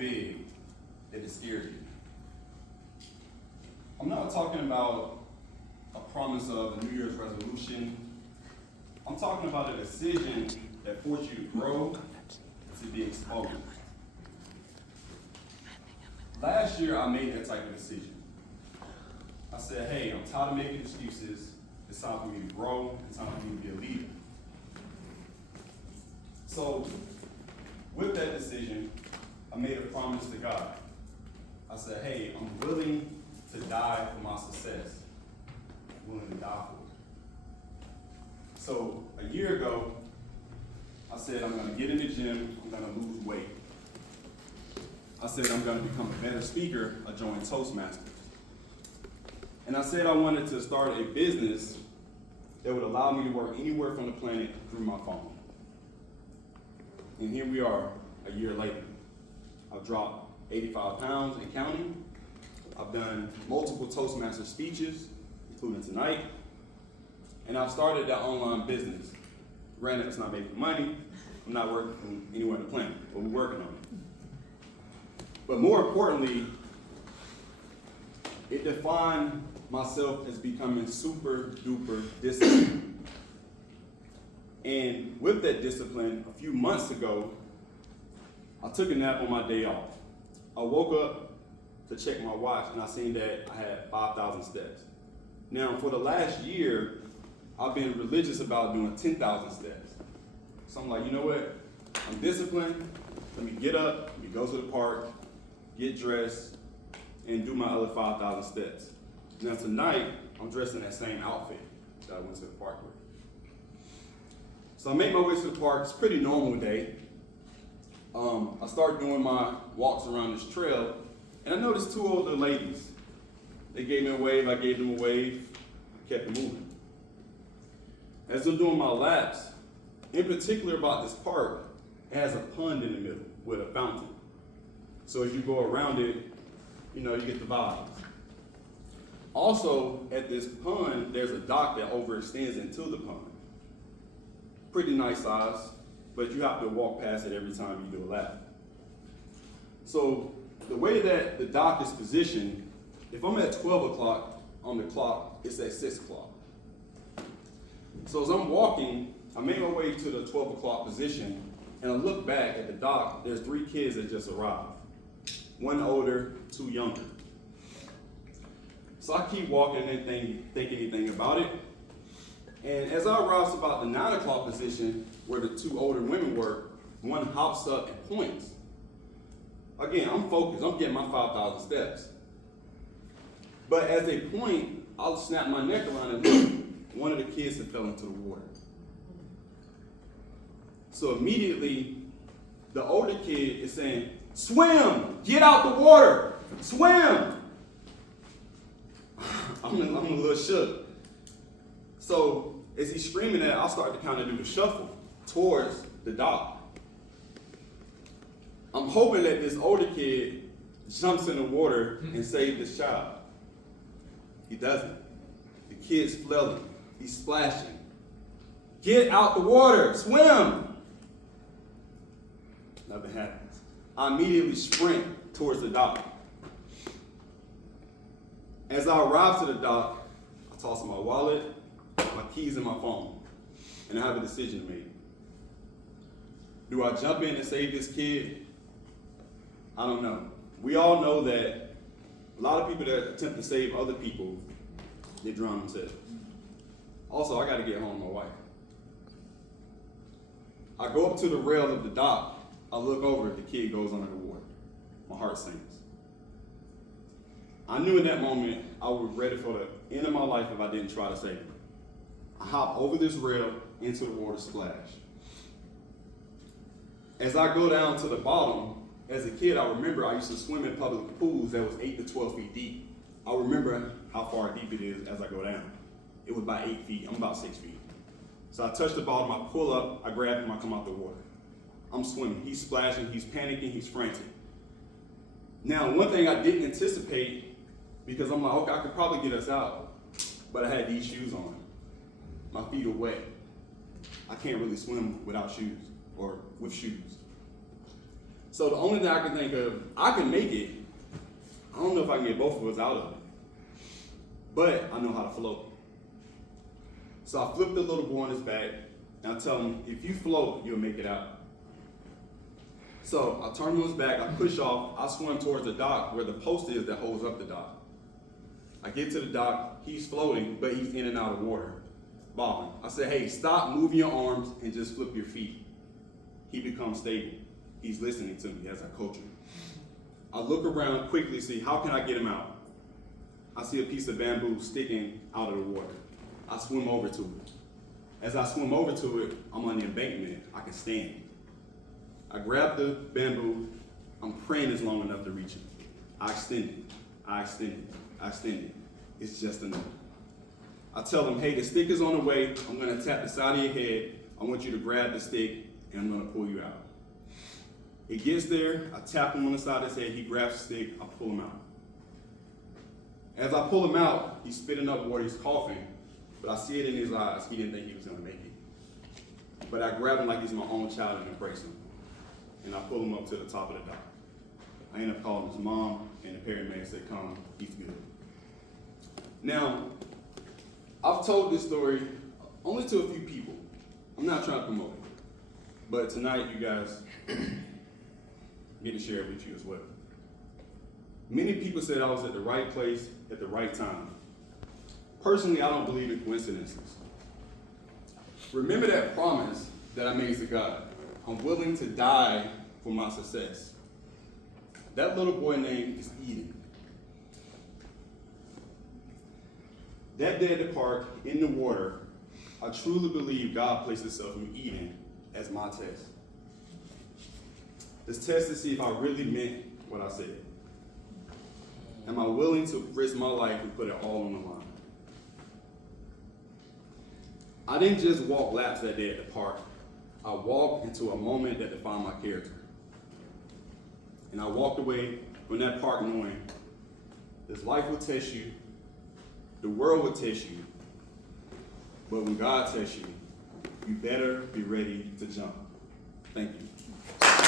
big that it scared you. I'm not talking about a promise of a New Year's resolution. I'm talking about a decision that forced you to grow, to be exposed. Last year, I made that type of decision. I said, hey, I'm tired of making excuses. It's time for me to grow. It's time for me to be a leader. So, with that decision, I made a promise to God. I said, hey, I'm willing to die for my success. I'm willing to die for it. So, a year ago, I said, I'm going to get in the gym. I'm going to lose weight. I said, I'm going to become a better speaker. I joined Toastmasters. And I said I wanted to start a business that would allow me to work anywhere from the planet through my phone. And here we are, a year later. I've dropped 85 pounds and counting. I've done multiple Toastmaster speeches, including tonight. And I've started that online business. Granted, it's not making money. I'm not working from anywhere on the planet, but we're working on it. But more importantly, it defined myself as becoming super duper disciplined. And with that discipline, a few months ago, I took a nap on my day off. I woke up to check my watch and I seen that I had 5,000 steps. Now, for the last year, I've been religious about doing 10,000 steps. So I'm like, you know what? I'm disciplined. Let me get up, let me go to the park, get dressed, and do my other 5,000 steps. Now tonight, I'm dressed in that same outfit that I went to the park with. So I make my way to the park. It's a pretty normal day. I start doing my walks around this trail, and I noticed two older ladies. They gave me a wave, I gave them a wave, I kept it moving. As I'm doing my laps, in particular about this park, it has a pond in the middle with a fountain. So as you go around it, you get the vibes. Also, at this pond, there's a dock that overextends into the pond. Pretty nice size, but you have to walk past it every time you do a lap. So the way that the dock is positioned, if I'm at 12 o'clock on the clock, it's at 6 o'clock. So as I'm walking, I make my way to the 12 o'clock position, and I look back at the dock, there's 3 kids that just arrived. 1 older, 2 younger. So I keep walking and think anything about it. And as I arrive to about the 9 o'clock position, where the 2 older women were, one hops up and points. Again, I'm focused, I'm getting my 5,000 steps. But as they point, I'll snap my neck around and look, one of the kids had fell into the water. So immediately, the older kid is saying, swim, get out the water, swim. I'm a little shook. So as he's screaming that, I'll start to kind of do the shuffle towards the dock. I'm hoping that this older kid jumps in the water and saves this child. He doesn't. The kid's flailing. He's splashing. Get out the water, swim. Nothing happens. I immediately sprint towards the dock. As I arrive to the dock, I toss my wallet, my keys, and my phone, and I have a decision to make. Do I jump in and save this kid? I don't know. We all know that a lot of people that attempt to save other people, they drown themselves. Also, I got to get home to my wife. I go up to the rail of the dock. I look over, the kid goes under the water. My heart sinks. I knew in that moment I was ready for the end of my life if I didn't try to save him. I hop over this rail into the water, splash. As I go down to the bottom, as a kid, I remember I used to swim in public pools that was 8 to 12 feet deep. I remember how far deep it is as I go down. It was about 8 feet, I'm about 6 feet. So I touch the bottom, I pull up, I grab him, I come out the water. I'm swimming, he's splashing, he's panicking, he's frantic. Now, one thing I didn't anticipate, because I'm like, okay, I could probably get us out, but I had these shoes on. My feet are wet. I can't really swim without shoes, or with shoes. So the only thing I can think of, I can make it. I don't know if I can get both of us out of it. But I know how to float. So I flip the little boy on his back, and I tell him, if you float, you'll make it out. So I turn him on his back, I push off, I swim towards the dock where the post is that holds up the dock. I get to the dock, he's floating, but he's in and out of water, bobbing. I said, hey, stop moving your arms and just flip your feet. He becomes stable. He's listening to me as I coach him. I look around quickly, see how can I get him out? I see a piece of bamboo sticking out of the water. I swim over to it. As I swim over to it, I'm on the embankment. I can stand. I grab the bamboo. I'm praying it's long enough to reach it. I extend it. I extend it. I extend it. It's just enough. I tell them, hey, the stick is on the way. I'm going to tap the side of your head. I want you to grab the stick, and I'm going to pull you out. It gets there. I tap him on the side of his head. He grabs the stick. I pull him out. As I pull him out, he's spitting up water. He's coughing. But I see it in his eyes. He didn't think he was going to make it. But I grab him like he's my own child and embrace him. And I pull him up to the top of the dock. I end up calling his mom, and the paramedic said, come, he's good. Now, I've told this story only to a few people. I'm not trying to promote it. But tonight, you guys get to share it with you as well. Many people said I was at the right place at the right time. Personally, I don't believe in coincidences. Remember that promise that I made to God. I'm willing to die for my success. That little boy name is Eden. That day at the park, in the water, I truly believe God placed himself in Eden as my test. This test to see if I really meant what I said. Am I willing to risk my life and put it all on the line? I didn't just walk laps that day at the park. I walked into a moment that defined my character. And I walked away from that park knowing this life will test you, the world will test you, but when God tests you, you better be ready to jump. Thank you.